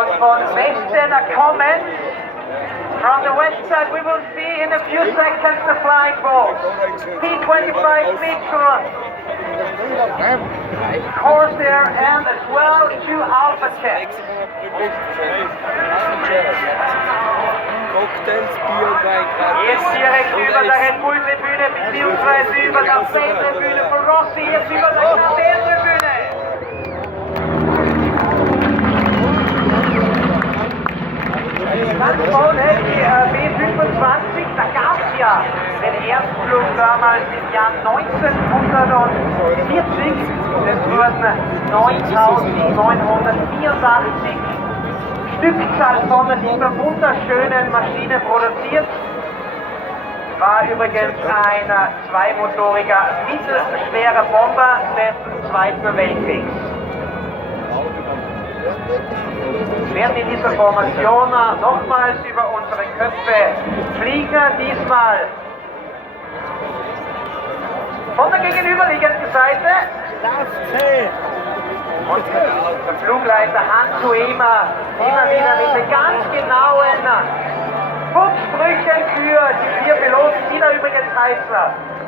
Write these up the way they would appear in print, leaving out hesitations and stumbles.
Und von Westen kommend, from the west side, we will see in a few seconds the flying Vought. P25 Micron, Corsair, and as well 2 Alpha jets. Jetzt direkt über der Red Bull Tribüne beziehungsweise über der Tribüne von Rossi, jetzt über der Tribüne. Ganz vorne die B25, da gab es ja den Erstflug damals im Jahr 1940. Das wurden 9.984 Stückzahl von dieser wunderschönen Maschine produziert. War übrigens ein zweimotoriger, mittelschwerer Bomber des Zweiten Weltkriegs. Wir werden in dieser Formation nochmals über unsere Köpfe fliegen, diesmal von der gegenüberliegenden Seite. Und der Flugleiter Hans immer wieder mit den ganz genauen Fuchsbrüchen für die 4 Piloten, die da übrigens heißen: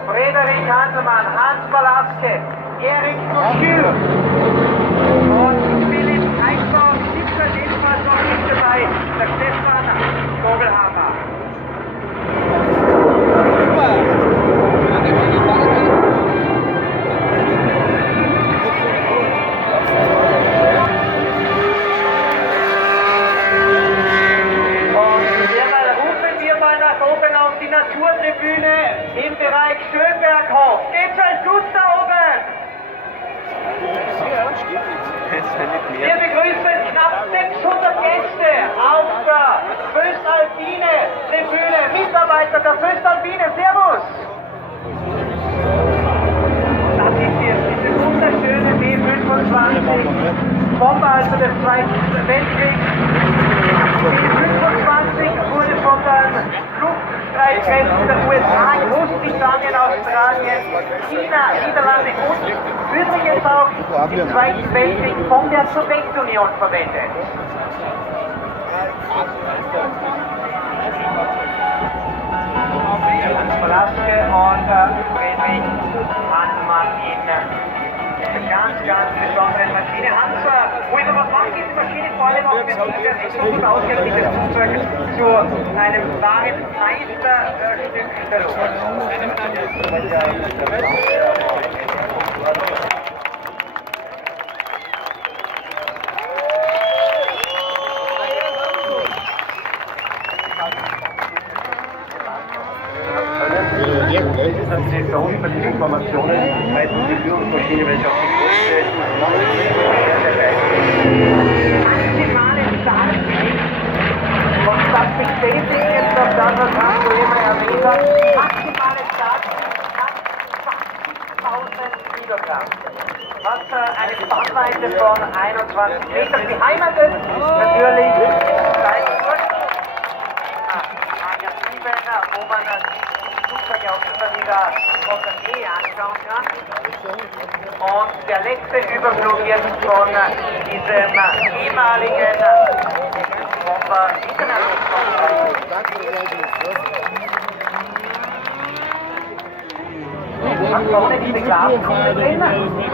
Frederik Hanselmann, Hans Balaske, Erik Duschür und Philipp Eichbach, gibt ebenfalls noch nicht dabei, der Stefan Gobelhammer. Naturtribüne im Bereich Schönberghof. Geht's euch gut da oben? Wir begrüßen knapp 600 Gäste auf der Föstalpine Tribüne. Mitarbeiter der Föstalpine, Servus! Das ist jetzt diese wunderschöne B25 Bomber, also des Zweiten Weltkriegs. B25 wurde von den Luftstreitkräften der USA, Großbritannien, Australien, China, Niederlande und übrigens auch im Zweiten Weltkrieg von der Sowjetunion verwendet. Hans Balaske und Friedrich Hanselmann in dieser ganz besonderen Maschine. Hans, worüber was macht diese Maschine vor allem auch mit so gut ausgerichtetes Flugzeug zu einem wahren Meisterstück der Luft? Das sind für uns bei den Informationen die zweiten Führungsmaschine, welche auf die Größe sehr geil ist. Maximale Startzeit von das bestätigt jetzt noch das, was Marco immer erwähnt hat. Maximale Startzeit hat 20.000 Kilogramm. Was eine Spannweite von 21 Metern beheimatet. Natürlich Seitenburg. Wo man Flugzeuge auch immer wieder von der Nähe anschauen kann. Und der letzte Überflug jetzt von diesem ehemaligen Bomber Hat vorne diese Glaskuppel drin,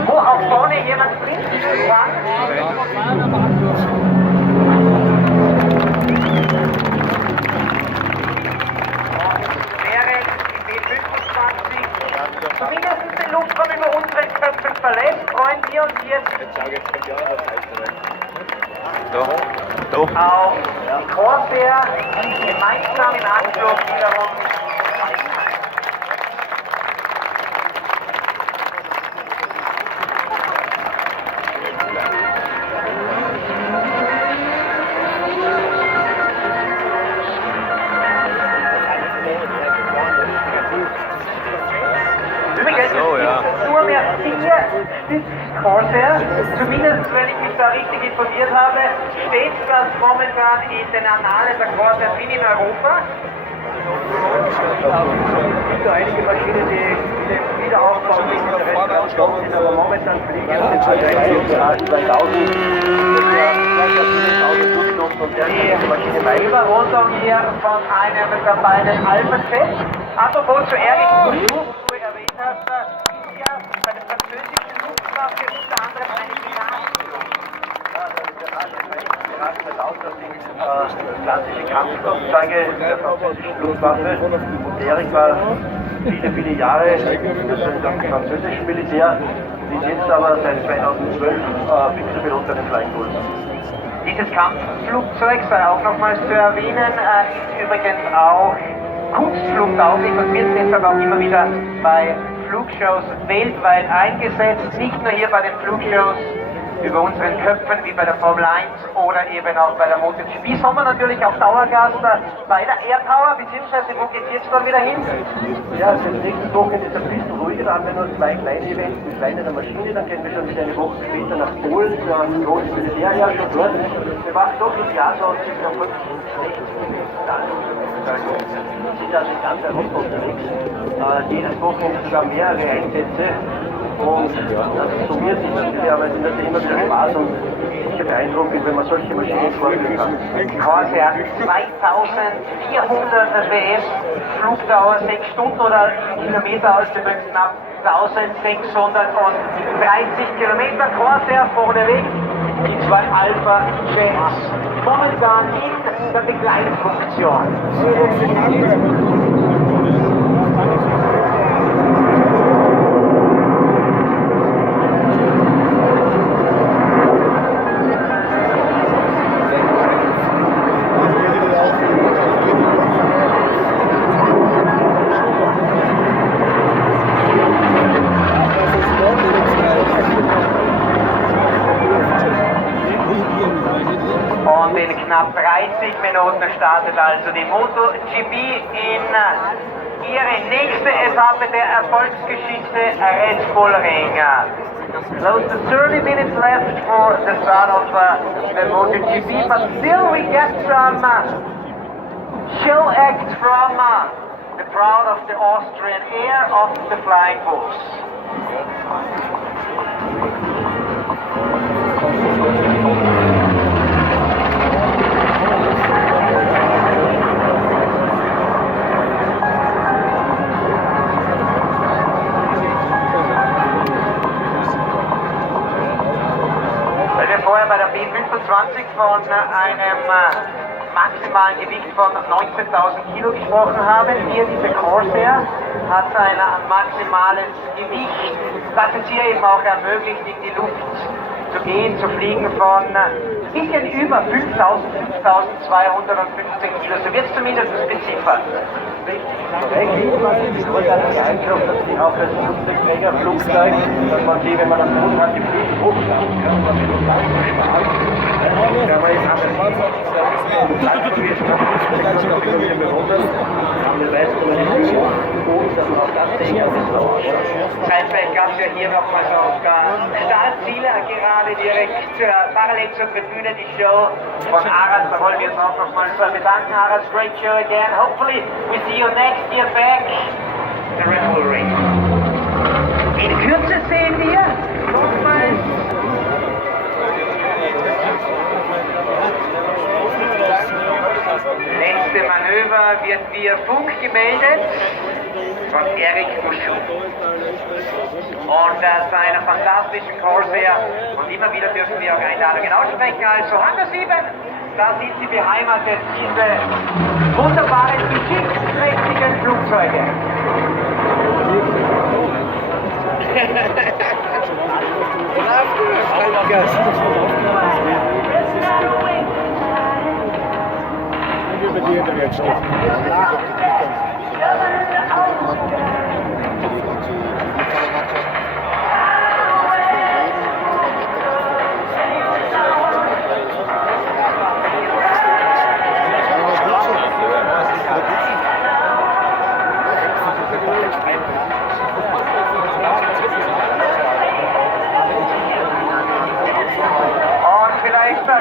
wo auch vorne jemand drin kann. Zumindest den Luftraum über unseren Köpfen verlässt, freuen wir uns jetzt auf die Corsair gemeinsam im Anflug wiederum. Nur mehr 4 Stück Corsair, zumindest wenn ich mich da richtig informiert habe, steht das momentan in den Annalen der Corsair Beginn in Europa. Es gibt da einige Maschinen, die den Wiederaufbau nicht in der Restaurant sind, aber momentan fliegen sind 2000. die Überrundung hier von einem der beiden Alpen-Sets. Apropos zu Erik Couture, wo du erwähnt hast, ist ja bei der französischen Luftwaffe unter anderem eine Piratensführung. Piraten mit Autos sind klassische Kampfflugzeuge der französischen Luftwaffe. Und Erik war viele Jahre im französischen Militär, ist jetzt aber seit 2012 Fixerpilot bei den Flying Bulls. Dieses Kampfflugzeug, sei auch nochmals zu erwähnen, ist übrigens auch kunstflugtauglich und wird deshalb auch immer wieder bei Flugshows weltweit eingesetzt. Nicht nur hier bei den Flugshows über unseren Köpfen wie bei der Formel 1 oder eben auch bei der MotoGP, sondern natürlich auch Dauergast bei der Air Tower, beziehungsweise wo geht es jetzt dann wieder hin? Ja, also das nächste Wochenende ist ein bisschen ruhiger, da haben wir nur 2 kleine Events mit kleineren Maschine, dann gehen wir schon wieder eine Woche später nach Polen, da ist ein großes Militär ja schon dort. Wir machen doch das Jahr so ca. 50, 60 sind also in ganz Europa unterwegs. Jedes Wochenende sogar mehrere Einsätze. Und das summiert sich natürlich, aber es ist natürlich immer wieder Spaß und sicher beeindruckend, wenn man solche Maschinen vorführen kann. Corsair 2400 PS, Flugdauer 6 Stunden oder Kilometer ausgedrückt knapp 1630 Kilometer. Corsair vorneweg, die 2 Alpha Jets, momentan in der Begleitfunktion. Knapp 30 Minuten startet also die MotoGP in ihre nächste Etappe der Erfolgsgeschichte Red Bull Ring. Close to 30 minutes left for the start of the MotoGP, but still we get some show act from the crowd of the Austrian Air of the Flying Bulls. Bei der B25 von einem maximalen Gewicht von 19.000 Kilo gesprochen haben. Hier diese Corsair hat ein maximales Gewicht, das es hier eben auch ermöglicht, in die Luft zu gehen, zu fliegen von ein bisschen über 5.215 Kilo. So wird es zumindest beziffert. Auch das Flugzeugträgerflugzeug, dass man sie, wenn man am Boden hat, die Fliegen hochladen kann, was wir total sparen. Aber ich habe Zeitgleich gab es ja hier nochmal so Startziele, gerade direkt parallel zur Tribüne, die Show von Aras. Da wollen wir uns auch nochmal bedanken. Aras, great show again. Hopefully we see you next year back the Red Bull Ring. In Kürze sehen wir nochmals letzte Manöver wird via Funk gemeldet von Erik Couture und seiner fantastischen Corsair, und immer wieder dürfen wir auch Einladungen aussprechen. Also Hangar 7, da sind sie beheimatet, diese wunderbaren, geschichtsträchtigen Flugzeuge. Über die Hinterwelt steht.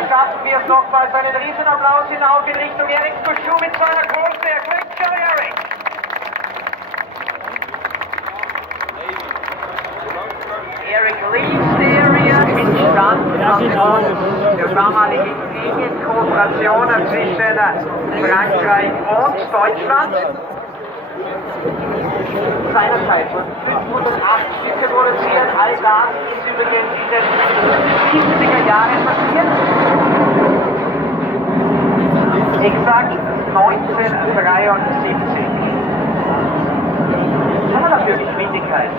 Schaffen wir es nochmals einen Riesenapplaus hinauf in Richtung Erik Couture mit seiner Corsair. Great show, Erik! Erik leaves the area in Stunt der damaligen engen Kooperation zwischen Frankreich und Deutschland. Seinerzeit wurden 508 Stücke produziert, all das ist übrigens in den 70er Jahren passiert. Exakt 1973. Was haben wir da für Geschwindigkeit?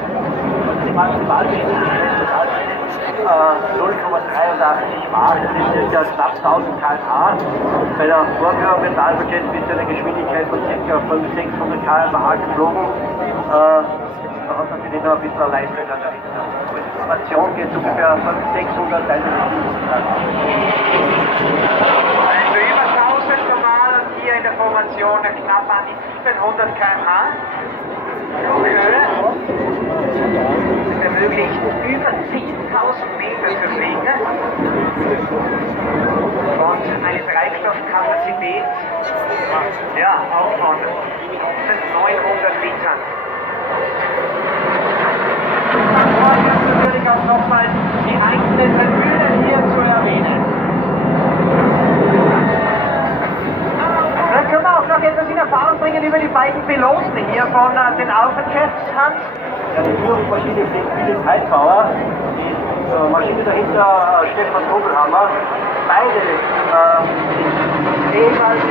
Die Maximalgeschwindigkeit ist 0,83 Mal. Das ist ja knapp 1000 km/h. Bei der Vorführung mit Alpha-Jet ist eine Geschwindigkeit von ca. 600 km/h geflogen. Da hat natürlich noch ein bisschen Leistung an der Richtung. Die Information geht ungefähr 600 Leistung. Also über 1000 normal und hier in der Formation knapp an die 700 km/h. Flughöhe. Es ermöglicht über 10.000 Meter zu fliegen und eine Treibstoffkapazität auch von 1900 Litern. Natürlich auch nochmal die einzelnen Tribünen hier zu erwähnen. Dann können wir auch noch etwas in Erfahrung bringen über die beiden Piloten hier von den Alpha-Jets, Hans. Ja, die Führungsmaschine fliegt Philipp Heidbauer, die Maschine dahinter Stefan Vogelhammer. Beide ehemalige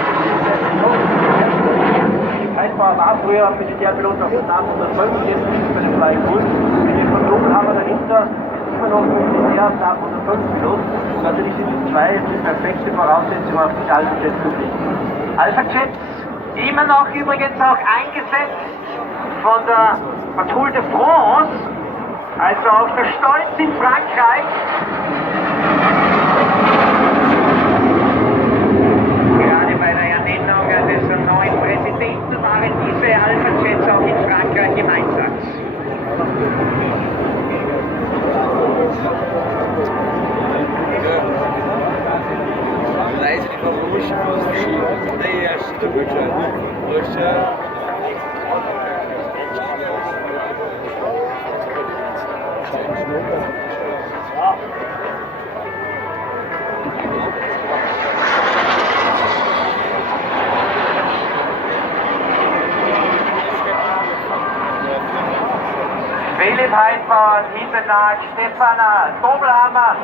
Heidbauer war früher Militärpilot auf Stab 105, jetzt ist bei dem Flying Bull. Stefan Vogelhammer dahinter ist immer noch Militär Stab 105 Pilot. Natürlich sind die zwei die perfekte Voraussetzung auf die Alpha-Jets zu fliegen. Alpha-Jets immer noch übrigens auch eingesetzt von der Tour de France, also auf der Stolz in Frankreich. Gerade bei der Ernennung des neuen Präsidenten waren diese Alpha-Jets auch in Frankreich im Einsatz. Leise die Verwurschen der erste Rücksche. Philipp Heidbauer, Hintertag, Stefan Vogelhammer.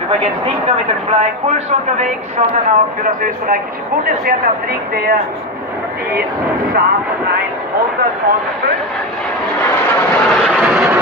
Übrigens nicht nur mit den Flying Bulls unterwegs, sondern auch für das österreichische Bundesheer. Da fliegt er die Saab 105.